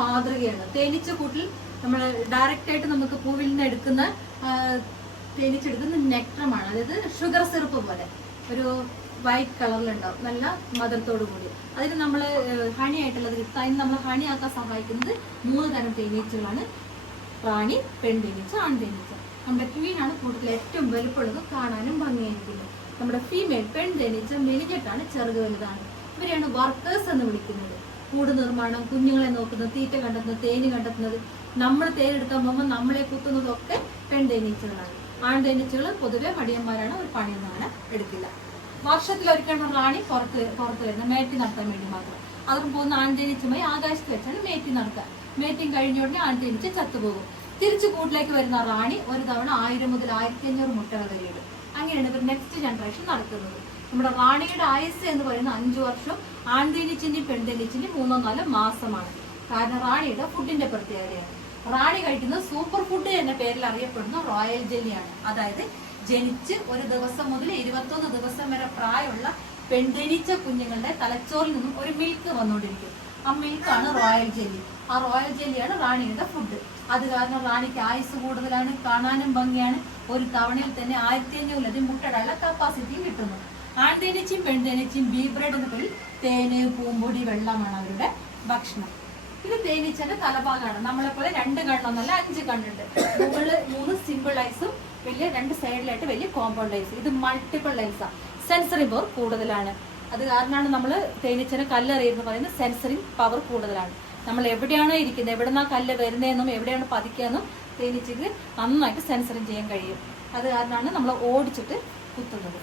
മാതൃകയാണ്. തേനീച്ച കൂട്ടിൽ നമ്മൾ ഡയറക്റ്റ് ആയിട്ട് നമുക്ക് പൂവിൽ നിന്ന് എടുക്കുന്ന തേനീച്ചെടുക്കുന്ന നെക്ടറമാണ്. അതായത് ഷുഗർ സിറപ്പ് പോലെ ഒരു വൈറ്റ് കളറിലുണ്ടാവും, നല്ല മധുരത്തോടു കൂടി. അതിന് നമ്മൾ ഹണി ആയിട്ടുള്ളത് കിട്ടും. അതിന് നമ്മൾ ഹണി ആക്കാൻ സഹായിക്കുന്നത് 3 തരം തേനീച്ചകളാണ്: റാണി, പെൺ തേനീച്ച, ആൺ തേനീച്ച. നമ്മുടെ ക്വീനാണ് കൂടുതൽ ഏറ്റവും വലുപ്പമുള്ളത്, കാണാനും ഭംഗിയായിരിക്കുന്നത്. നമ്മുടെ ഫീമെയിൽ പെൺ തേനീച്ച മെലിഞ്ഞിട്ടാണ്, ചെറുത് വലുതാണ്. ഇവരെയാണ് വർക്കേഴ്സ് എന്ന് വിളിക്കുന്നത്. കൂട് നിർമ്മാണം, കുഞ്ഞുങ്ങളെ നോക്കുന്നത്, തീറ്റ കണ്ടെത്തുന്നത്, തേന് കണ്ടെത്തുന്നത്, നമ്മൾ തേനെടുക്കാൻ പോകുമ്പോൾ നമ്മളെ കുത്തുന്നതൊക്കെ പെൺ തേനീച്ചകളാണ്. ആൺ തേനീച്ചകൾ പൊതുവെ മടിയന്മാരാണ്, ഒരു പണിയൊന്നും എടുക്കില്ല. വർഷത്തിലൊരിക്കലും റാണി പുറത്ത് വരുന്ന മേറ്റി നടത്താൻ വേണ്ടി മാത്രം. അതും പോകുന്ന ആൺ തേനീച്ചയുമായി ആകാശത്ത് വെച്ചാണ് മേറ്റി നടക്കുക. മേറ്റിങ് കഴിഞ്ഞ ഉടനെ ആൺ തേനീച്ച ചത്തുപോകും. തിരിച്ചു കൂട്ടിലേക്ക് വരുന്ന റാണി ഒരു തവണ 1000 മുതൽ 1500 മുട്ടകൾ വരെ ഇടും. അങ്ങനെയാണ് ഇവർ നെക്സ്റ്റ് ജനറേഷൻ നടക്കുന്നത്. നമ്മുടെ റാണിയുടെ ആയുസ് എന്ന് പറയുന്നത് 5 വർഷം, ആൺ തേനീച്ചിന്റെയും പെൺ തേനീച്ചിന്റെയും 3-4 മാസമാണ്. കാരണം റാണിയുടെ ഫുഡിന്റെ പ്രത്യേകതയാണ്. റാണി കഴിക്കുന്നത് സൂപ്പർ ഫുഡ് എന്ന പേരിൽ അറിയപ്പെടുന്ന റോയൽ ജെല്ലിയാണ്. അതായത് ജനിച്ച് ഒരു ദിവസം മുതൽ 21 ദിവസം വരെ പ്രായമുള്ള പെൺതേനീച്ച കുഞ്ഞുങ്ങളുടെ തലച്ചോറിൽ നിന്നും ഒരു മിൽക്ക് വന്നുകൊണ്ടിരിക്കും. ആ മിൽക്കാണ് റോയൽ ജെല്ലി. ആ റോയൽ ജെല്ലിയാണ് റാണിയുടെ ഫുഡ്. അത് കാരണം റാണിക്ക് ആയുസ് കൂടുതലാണ്, കാണാനും ഭംഗിയാണ്. ഒരു തവണയിൽ തന്നെ 1500 മുട്ടയുടെ കപ്പാസിറ്റിയും കിട്ടുന്നു. ആൺതേനീച്ചയും പെൺതേനീച്ചയും ബീ ബ്രെഡ് എന്ന പേരിൽ തേന്, പൂമ്പൊടി, വെള്ളമാണ് അവരുടെ ഭക്ഷണം. ഇത് തേനീച്ചന്റെ തലഭാഗമാണ്. നമ്മളെപ്പോലെ 2 കണ്ണൊന്നല്ല, 5 കണ്ണുണ്ട്. മുകളിൽ 3 സിമ്പിൾ ഐസും വലിയ 2 സൈഡിലായിട്ട് വലിയ കോമ്പൗണ്ട് ഐസ്. ഇത് മൾട്ടിപ്പിൾ ഐസാ. സെൻസറി പവർ കൂടുതലാണ്. അത് കാരണമാണ് നമ്മൾ തേനീച്ചനെ കല്ലെറിയെന്ന് പറയുന്നത്. സെൻസറി പവർ കൂടുതലാണ്. നമ്മൾ എവിടെയാണോ ഇരിക്കുന്നത്, എവിടെന്നാ കല്ല് വരുന്നതെന്നും എവിടെയാണ് പതിക്കുകയെന്നും തേനീച്ചക്ക് നന്നായിട്ട് സെൻസറിങ് ചെയ്യാൻ കഴിയും. അത് കാരണമാണ് നമ്മൾ ഓടിച്ചിട്ട് കുത്തുന്നത്.